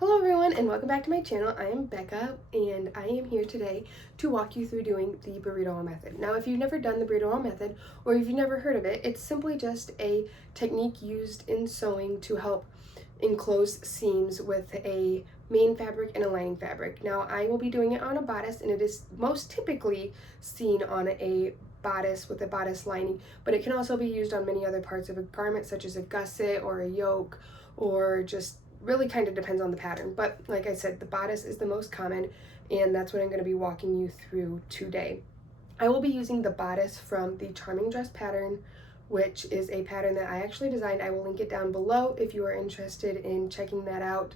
Hello everyone and welcome back to my channel. I am Becca and I am here today to walk you through doing the burrito roll method. Now if you've never done the burrito roll method or if you've never heard of it, it's simply just a technique used in sewing to help enclose seams with a main fabric and a lining fabric. Now I will be doing it on a bodice and it is most typically seen on a bodice with a bodice lining, but it can also be used on many other parts of a garment such as a gusset or a yoke or just really kind of depends on the pattern. But like I said, the bodice is the most common and that's what I'm going to be walking you through today. I will be using the bodice from the Charming Dress pattern, which is a pattern that I actually designed. I will link it down below if you are interested in checking that out.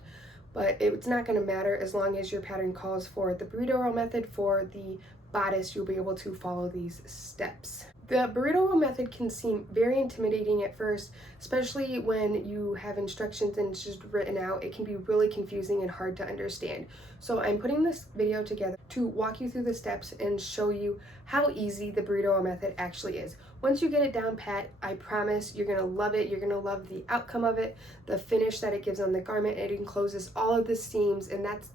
But it's not going to matter as long as your pattern calls for the burrito roll method. For the bodice, you'll be able to follow these steps. The burrito roll method can seem very intimidating at first, especially when you have instructions and it's just written out. It can be really confusing and hard to understand. So I'm putting this video together to walk you through the steps and show you how easy the burrito roll method actually is. Once you get it down pat, I promise you're gonna love it. You're gonna love the outcome of it, the finish that it gives on the garment. It encloses all of the seams, and that's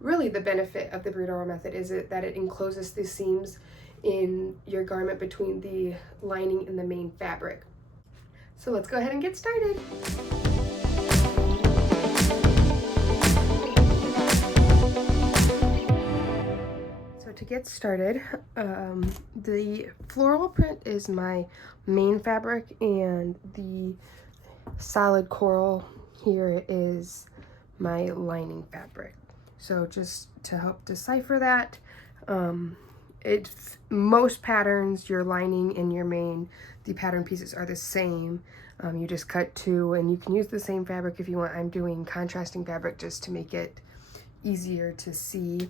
really the benefit of the burrito roll method, is that it encloses the seams in your garment between the lining and the main fabric. So let's go ahead and get started. So to get started, the floral print is my main fabric and the solid coral here is my lining fabric. So just to help decipher that, most patterns, your lining and your main, the pattern pieces are the same. You just cut two and you can use the same fabric if you want. I'm doing contrasting fabric just to make it easier to see,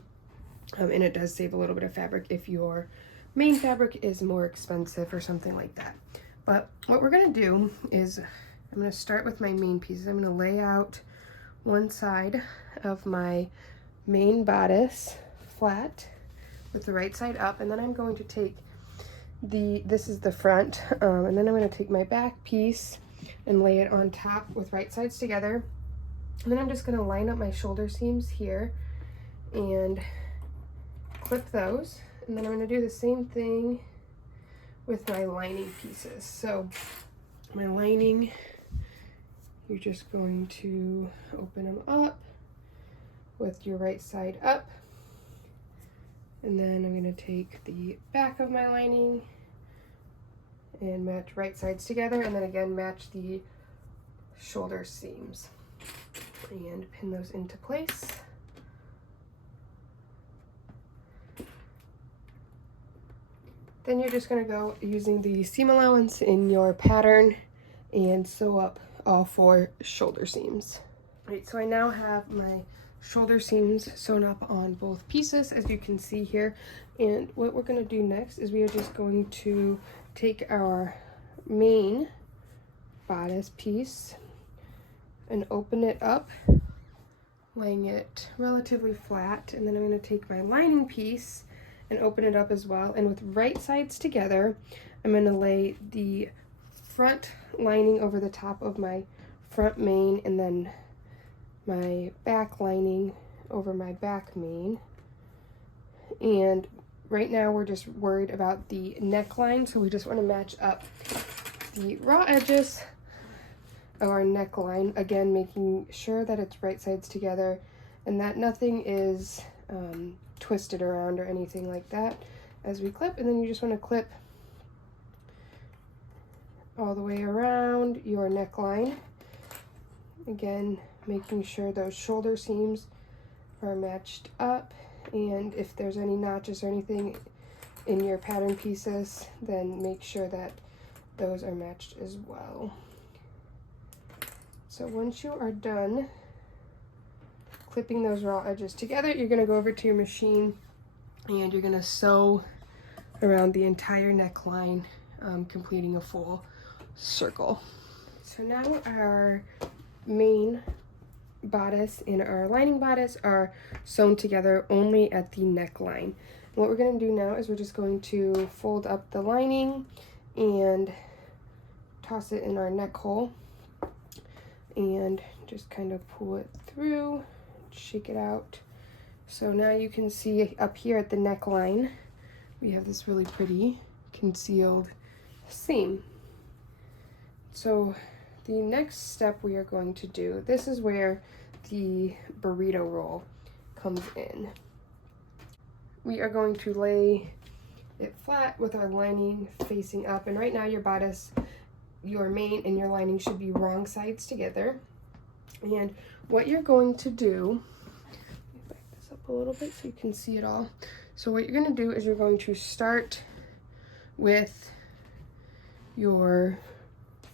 and it does save a little bit of fabric if your main fabric is more expensive or something like that. But what we're going to do is I'm going to start with my main pieces. I'm going to lay out one side of my main bodice flat with the right side up, and then I'm going to take this is the front, and then I'm going to take my back piece and lay it on top with right sides together, and then I'm just going to line up my shoulder seams here and clip those, and then I'm going to do the same thing with my lining pieces. So my lining, you're just going to open them up with your right side up. And then I'm going to take the back of my lining and match right sides together, and then again match the shoulder seams and pin those into place. Then you're just going to go using the seam allowance in your pattern and sew up all 4 shoulder seams. Right, so I now have my shoulder seams sewn up on both pieces, as you can see here. And what we're going to do next is we are just going to take our main bodice piece and open it up, laying it relatively flat, and then I'm going to take my lining piece and open it up as well, and with right sides together I'm going to lay the front lining over the top of my front main and then my back lining over my back main. And right now we're just worried about the neckline, so we just want to match up the raw edges of our neckline, again making sure that it's right sides together and that nothing is twisted around or anything like that as we clip. And then you just want to clip all the way around your neckline, again making sure those shoulder seams are matched up, and if there's any notches or anything in your pattern pieces, then make sure that those are matched as well. So once you are done clipping those raw edges together, you're going to go over to your machine and you're going to sew around the entire neckline, completing a full circle. So now our main bodice and our lining bodice are sewn together only at the neckline. What we're going to do now is we're just going to fold up the lining and toss it in our neck hole and just kind of pull it through shake it out. So now you can see up here at the neckline, we have this really pretty concealed seam. So the next step we are going to do, this is where the burrito roll comes in. We are going to lay it flat with our lining facing up, and right now your bodice, your main and your lining should be wrong sides together. And what you're going to do, let me back this up a little bit so you can see it all. So what you're going to do is you're going to start with your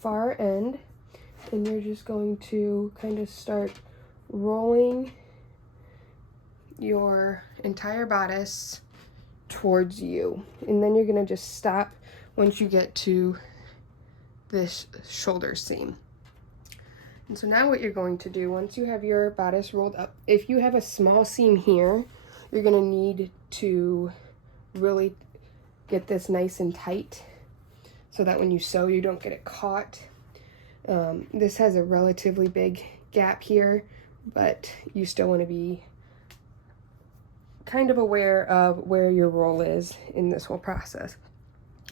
far end, and you're just going to kind of start rolling your entire bodice towards you, and then you're going to just stop once you get to this shoulder seam. And so now what you're going to do, once you have your bodice rolled up, if you have a small seam here, you're going to need to really get this nice and tight so that when you sew you don't get it caught. This has a relatively big gap here, but you still want to be kind of aware of where your roll is in this whole process.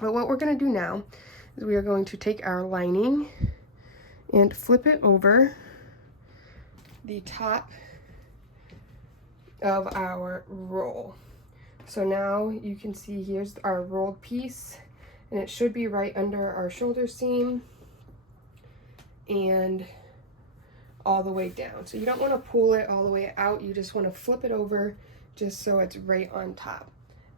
But what we're going to do now is we are going to take our lining and flip it over the top of our roll. So now you can see here's our rolled piece, and it should be right under our shoulder seam and all the way down. So you don't want to pull it all the way out, you just want to flip it over just so it's right on top.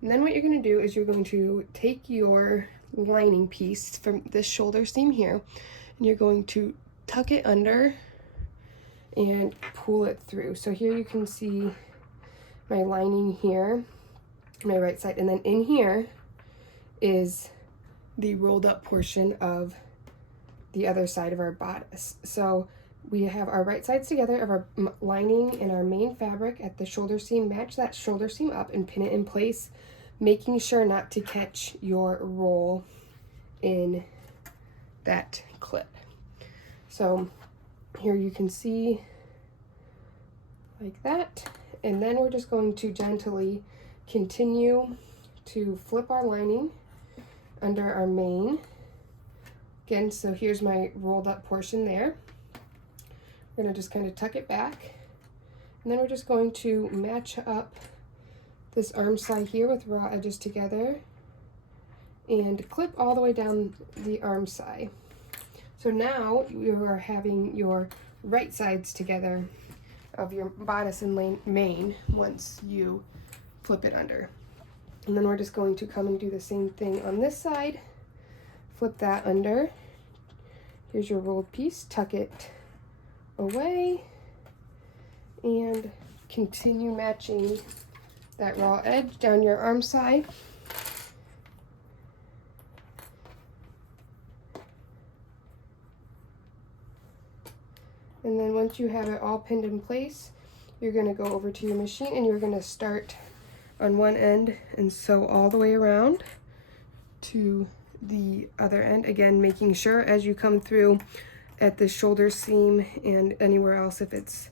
And then what you're going to do is you're going to take your lining piece from this shoulder seam here, and you're going to tuck it under and pull it through. So here you can see my lining here, my right side, and then in here is the rolled up portion of the other side of our bodice. So we have our right sides together of our lining and our main fabric at the shoulder seam. Match that shoulder seam up and pin it in place, making sure not to catch your roll in that clip. So here you can see like that, and then we're just going to gently continue to flip our lining under our main. Again, so here's my rolled up portion there. We're going to just kind of tuck it back, and then we're just going to match up this armscye here with raw edges together and clip all the way down the armscye. So now you are having your right sides together of your bodice and main once you flip it under. And then we're just going to come and do the same thing on this side. Flip that under. Here's your rolled piece, tuck it away, and continue matching that raw edge down your armscye. And then once you have it all pinned in place, you're going to go over to your machine and you're going to start on one end and sew all the way around to the other end. Again, making sure as you come through at the shoulder seam and anywhere else, if it's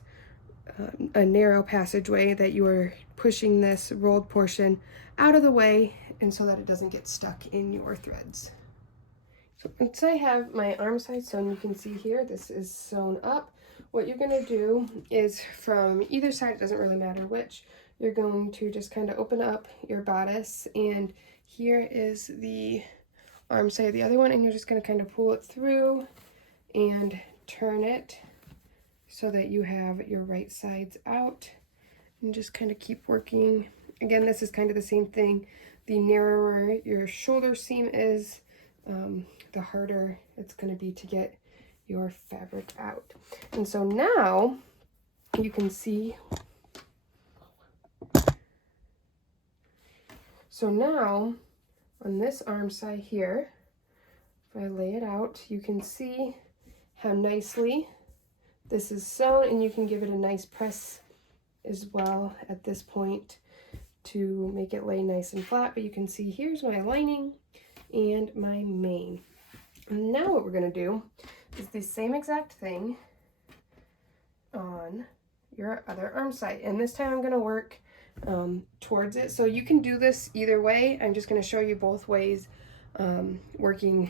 a narrow passageway, that you are pushing this rolled portion out of the way and so that it doesn't get stuck in your threads. So once I have my armscye sewn, you can see here this is sewn up. What you're going to do is from either side, it doesn't really matter which, you're going to just kind of open up your bodice, and here is the armscye of the other one, and you're just going to kind of pull it through and turn it so that you have your right sides out, and just kind of keep working. Again, this is kind of the same thing. The narrower your shoulder seam is, the harder it's going to be to get your fabric out. And so now you can see, so now on this armscye here, if I lay it out, you can see how nicely this is sewn, and you can give it a nice press as well at this point to make it lay nice and flat. But you can see here's my lining and my main. And now what we're going to do is the same exact thing on your other arm side. And this time I'm going to work towards it. So you can do this either way. I'm just going to show you both ways, rolling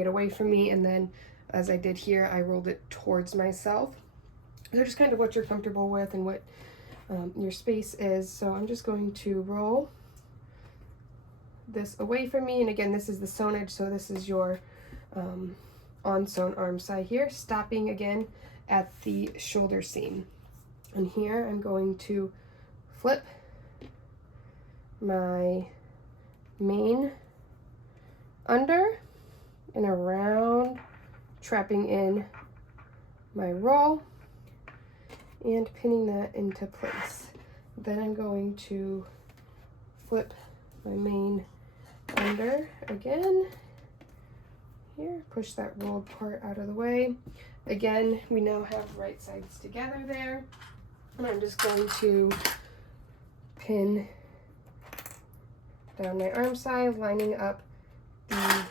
it away from me, and then as I did here, I rolled it towards myself. So just kind of what you're comfortable with and what your space is. So I'm just going to roll this away from me, and again, this is the sewn edge, so this is your on sewn arm side here, stopping again at the shoulder seam. And here I'm going to flip my main under and around, trapping in my roll and pinning that into place. Then I'm going to flip my main under again here, push that rolled part out of the way. Again, we now have right sides together there, and I'm just going to pin down my arm side, lining up the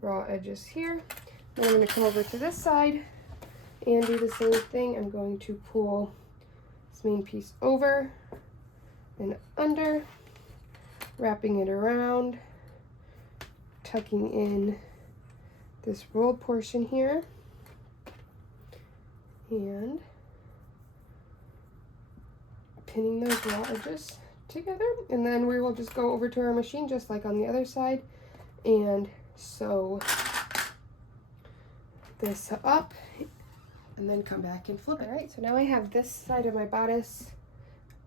raw edges here. Then I'm going to come over to this side and do the same thing. I'm going to pull this main piece over and under, wrapping it around, tucking in this rolled portion here, and pinning those raw edges together. And then we will just go over to our machine just like on the other side and sew this up and then come back and flip it. All right, so now I have this side of my bodice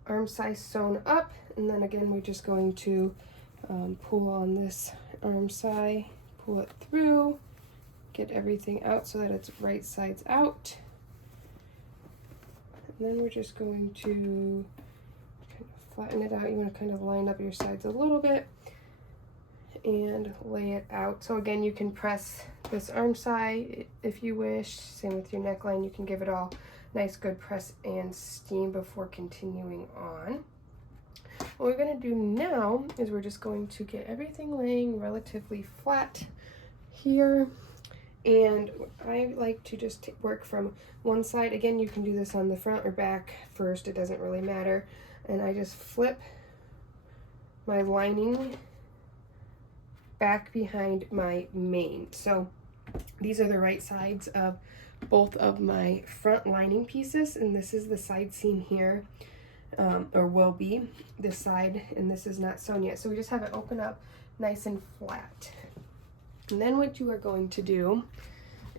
arm size sewn up, and then again we're just going to pull on this Armscye, pull it through, get everything out so that it's right sides out, and then we're just going to kind of flatten it out. You want to kind of line up your sides a little bit and lay it out. So again, you can press this Armscye if you wish. Same with your neckline. You can give it all nice good press and steam before continuing on. What we're going to do now is we're just going to get everything laying relatively flat here, and I like to just work from one side. Again, you can do this on the front or back first, it doesn't really matter. And I just flip my lining back behind my main. So these are the right sides of both of my front lining pieces, and this is the side seam here, or will be this side, and this is not sewn yet. So we just have it open up nice and flat. And then what you are going to do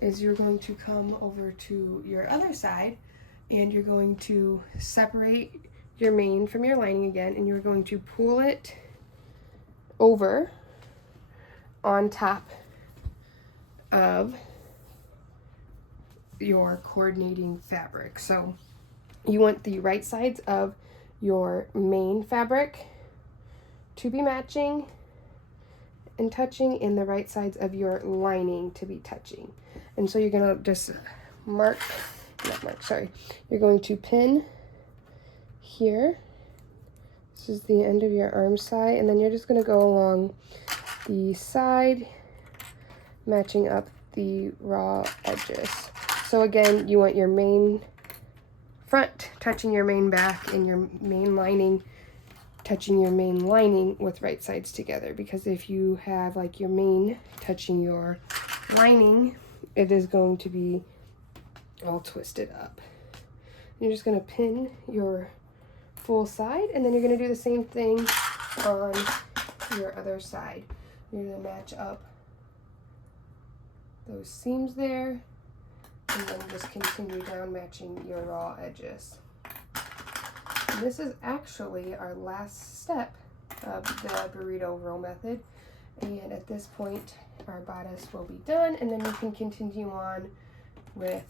is you're going to come over to your other side, and you're going to separate your main from your lining again, and you're going to pull it over on top of your coordinating fabric. So you want the right sides of your main fabric to be matching and touching, and the right sides of your lining to be touching. And so you're gonna just you're going to pin here. This is the end of your Armscye, and then you're just gonna go along the side, matching up the raw edges. So again, you want your main front touching your main back and your main lining touching your main lining with right sides together, because if you have like your main touching your lining, it is going to be all twisted up. You're just going to pin your full side, and then you're going to do the same thing on your other side. You're going to match up those seams there, and then just continue down matching your raw edges. And this is actually our last step of the burrito row method, and at this point our bodice will be done, and then you can continue on with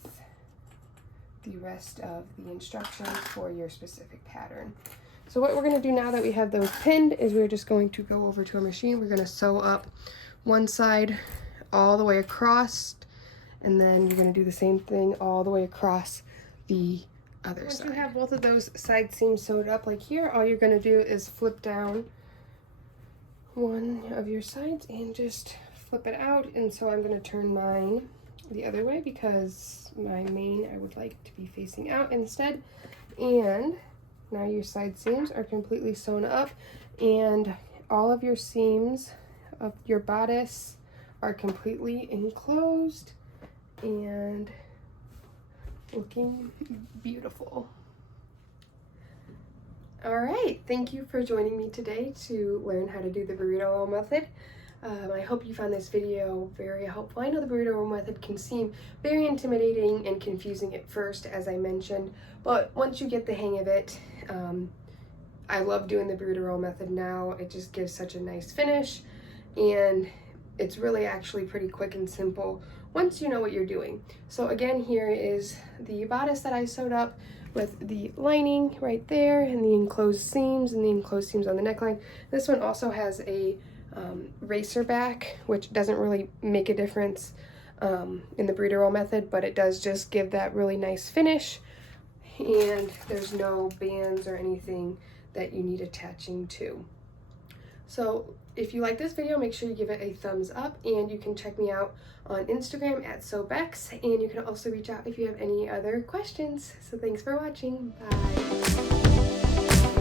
the rest of the instructions for your specific pattern. So what we're going to do now that we have those pinned is we're just going to go over to our machine. We're going to sew up one side all the way across, and then you're going to do the same thing all the way across the other side. Once you have both of those side seams sewed up like here, all you're going to do is flip down one of your sides and just flip it out. And so I'm going to turn mine the other way because my main I would like to be facing out instead. And now your side seams are completely sewn up, and all of your seams of your bodice are completely enclosed and looking beautiful. All right, thank you for joining me today to learn how to do the burrito roll method. I hope you found this video very helpful. I know the burrito roll method can seem very intimidating and confusing at first, as I mentioned, but once you get the hang of it, I love doing the burrito roll method now. It just gives such a nice finish, and it's really actually pretty quick and simple once you know what you're doing. So again, here is the bodice that I sewed up with the lining right there and the enclosed seams on the neckline. This one also has a racer back, which doesn't really make a difference in the burrito roll method, but it does just give that really nice finish, and there's no bands or anything that you need attaching to. So if you like this video, make sure you give it a thumbs up, and you can check me out on Instagram at @SewBex, and you can also reach out if you have any other questions. So thanks for watching. Bye.